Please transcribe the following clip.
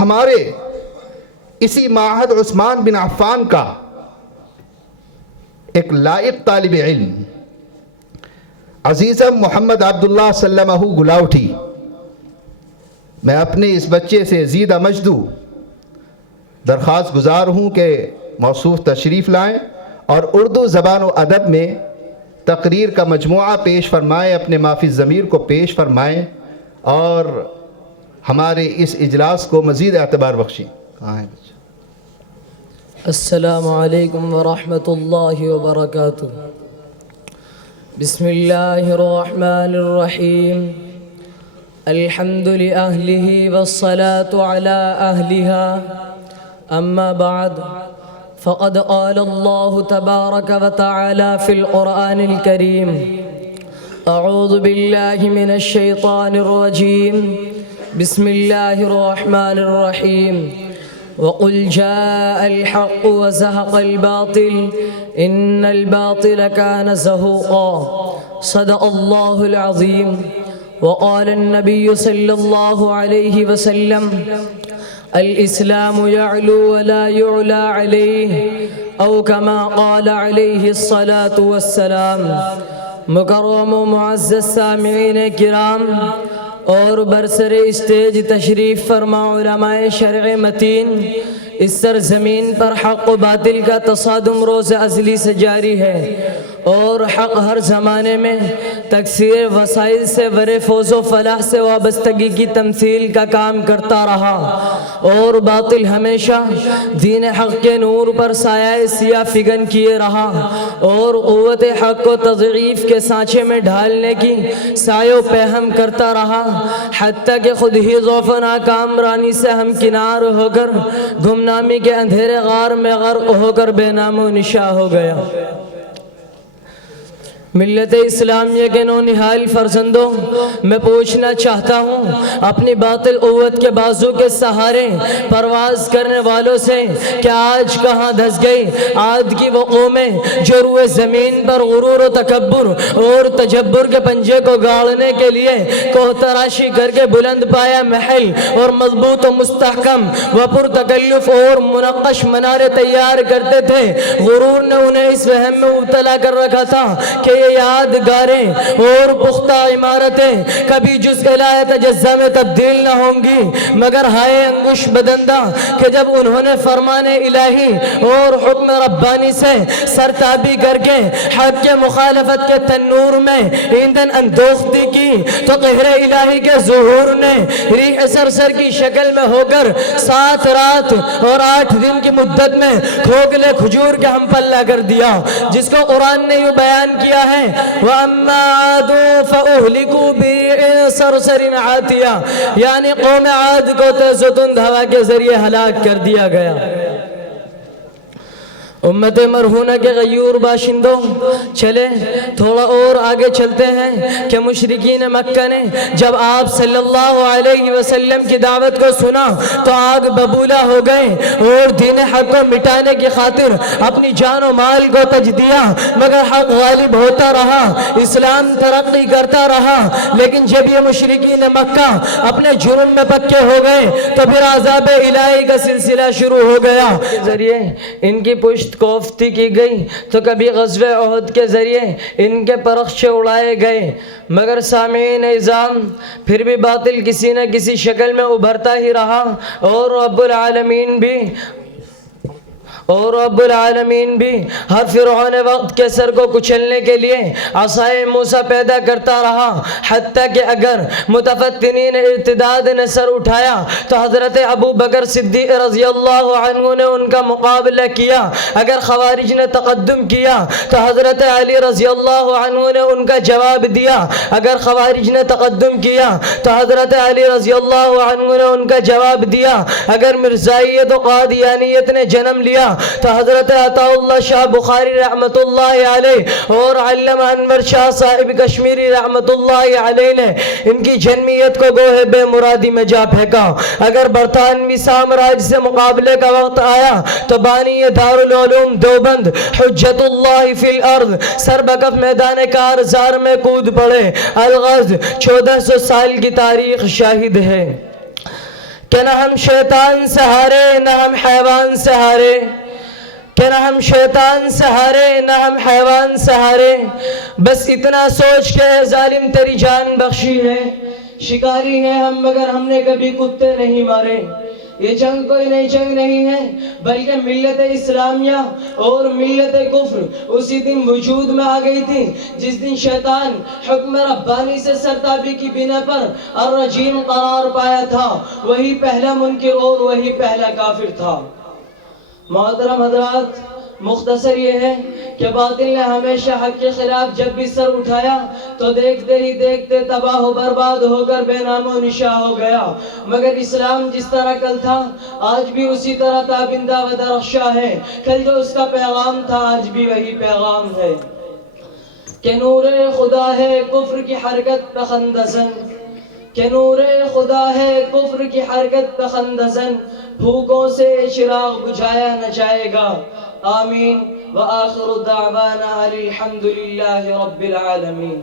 ہمارے اسی معہد عثمان بن عفان کا ایک لائق طالب علم عزیزم محمد عبداللہ سلمہ گلاوٹھی، میں اپنے اس بچے سے زیدہ مجدو درخواست گزار ہوں کہ موصوف تشریف لائیں اور اردو زبان و ادب میں تقریر کا مجموعہ پیش فرمائیں، اپنے مافی ضمیر کو پیش فرمائیں اور ہمارے اس اجلاس کو مزید اعتبار بخشیں۔ کہاں ہے بچہ؟ السلام علیکم ورحمۃ اللہ وبرکاتہ۔ بسم اللہ الرحمن الرحیم۔ الحمد لأہلہ والصلاة علی اہلہا، اما بعد فقد قال اللہ تبارک وتعالی فی القرآن الکریم: اعوذ باللہ من الشیطان الرجیم، بسم اللہ الرحمن الرحیم۔ وقل جاء الحق وزهق الباطل ان الباطل كان زهوقا، صدق اللہ العظیم۔ وقال النبی صلی اللہ علیہ وسلم: الاسلام يعلو ولا يعلى عليه، او كما قال علیہ الصلاة والسلام۔ مکرم و معزز سامعین کرام اور برسر اسٹیج تشریف فرما علماء شرع متین، اس سرزمین پر حق و باطل کا تصادم روز ازلی سے جاری ہے اور حق ہر زمانے میں تکثیر وسائل سے ورے فوز و فلاح سے وابستگی کی تمثیل کا کام کرتا رہا، اور باطل ہمیشہ دین حق کے نور پر سایہ سیاہ فگن کیے رہا اور قوت حق کو تضعیف کے سانچے میں ڈھالنے کی سعی و پہم کرتا رہا، حتیٰ کہ خود ہی ضعف و ناکامرانی سے ہم کنار ہو کر گمنامی کے اندھیرے غار میں غرق ہو کر بے نام و نشاں ہو گیا۔ ملت اسلامیہ کے نونہال فرزندوں، میں پوچھنا چاہتا ہوں اپنی باطل قوت کے بازو کے سہارے پرواز کرنے والوں سے کہ آج کہاں دھس گئی عاد کی وہ قومیں جو روئے زمین پر غرور و تکبر اور تجبر کے پنجے کو گاڑنے کے لیے کوہ تراشی کر کے بلند پایا محل اور مضبوط و مستحکم و پرتکلف اور منقش منارے تیار کرتے تھے۔ غرور نے انہیں اس وہم میں مبتلا کر رکھا تھا کہ یادگاریں اور پختہ عمارتیں کبھی جز الہ تجزا میں تبدیل نہ ہوں گی، مگر ہائے انگوش بدندہ کہ جب انہوں نے فرمان الہی اور حکم ربانی سے سرتابی کر کے حق کے مخالفت کے تنور میں ایندھن اندوختی کی تو قہر الہی کے ظہور نے ریح سرسر کی شکل میں ہو کر 7 رات اور 8 دن کی مدت میں کھوکھلے کھجور کے ہم پلہ کر دیا، جس کو قرآن نے یوں بیان کیا ہے: وَأَمَّا عَادٌ فَأُهْلِكُوا بِرِيحٍ صَرْصَرٍ عَاتِيَةٍ، یعنی قوم عاد کو تیز و تند ہوا کے ذریعے ہلاک کر دیا گیا۔ امت مرہونہ کے غیور باشندوں، چلے تھوڑا اور آگے چلتے ہیں کہ مشرکین مکہ نے جب آپ صلی اللہ علیہ وسلم کی دعوت کو سنا تو آگ ببولہ ہو گئے اور دین حق کو مٹانے کی خاطر اپنی جان و مال کو تج دیا، مگر حق غالب ہوتا رہا، اسلام ترقی کرتا رہا۔ لیکن جب یہ مشرکین مکہ اپنے جرم میں پکے ہو گئے تو پھر عذاب الہی کا سلسلہ شروع ہو گیا، ذریعے ان کی پشت کوفتی کی گئی تو کبھی غزوہ احد کے ذریعے ان کے پرخچے اڑائے گئے، مگر سامعین اعظام پھر بھی باطل کسی نہ کسی شکل میں ابھرتا ہی رہا اور رب العالمین بھی ہر فرعون وقت کے سر کو کچلنے کے لیے عصائے موسیٰ پیدا کرتا رہا، حتیٰ کہ اگر متفتنین ارتداد نے سر اٹھایا تو حضرت ابو بکر صدیق رضی اللہ عنہ نے ان کا مقابلہ کیا، اگر خوارج نے تقدم کیا تو حضرت علی رضی اللہ عنہ نے ان کا جواب دیا، اگر خوارج نے تقدم کیا تو حضرت علی رضی اللہ عنہ نے ان کا جواب دیا، اگر مرزائیت و قادیانیت نے جنم لیا تو حضرت عطا اللہ شاہ بخاری رحمت اللہ علیہ اور علامہ انور شاہ صاحب کشمیری رحمت اللہ علیہ نے ان کی جنمیت کو گوہے بے مرادی میں جا پھینکا۔ اگر برطانوی سامراج سے مقابلے کا وقت آیا تو بانی دارالعلوم دیوبند حجت اللہ فی الارض سربکف میدان کارزار میں کود پڑے۔ الغرض 1400 سال کی تاریخ شاہد ہے کہ نہ ہم شیطان سے ہارے نہ ہم حیوان سے ہارے، کہ نہ ہم شیطان سے ہارے نہ ہم حیوان سے ہارے، بس اتنا سوچ کے اے ظالم تیری جان بخشی ہے، شکاری ہیں ہم مگر ہم نے کبھی کتے نہیں مارے۔ یہ جنگ کوئی نئی جنگ نہیں ہے بلکہ ملت اسلامیہ اور ملت کفر اسی دن وجود میں آ گئی تھی جس دن شیطان حکم ربانی سے سرتابی کی بنا پر الرجیم قرار پایا تھا، وہی پہلا منکر اور وہی پہلا کافر تھا۔ محترم حضرات، مختصر یہ ہے کہ باطل نے ہمیشہ حق کے خلاف جب بھی سر اٹھایا تو دیکھتے ہی دیکھتے تباہ و برباد ہو کر بے نام و نشاں ہو گیا، مگر اسلام جس طرح کل تھا آج بھی اسی طرح تابندہ و درخشاں ہے۔ کل جو اس کا پیغام تھا آج بھی وہی پیغام ہے کہ نور خدا ہے کفر کی حرکت پہ خندزن، کہ نور خدا ہے کفر کی حرکت پہ خندزن، پھوکوں سے چراغ بجھایا نہ جائے گا۔ آمین وآخر دعوانا الحمد للہ رب العالمین۔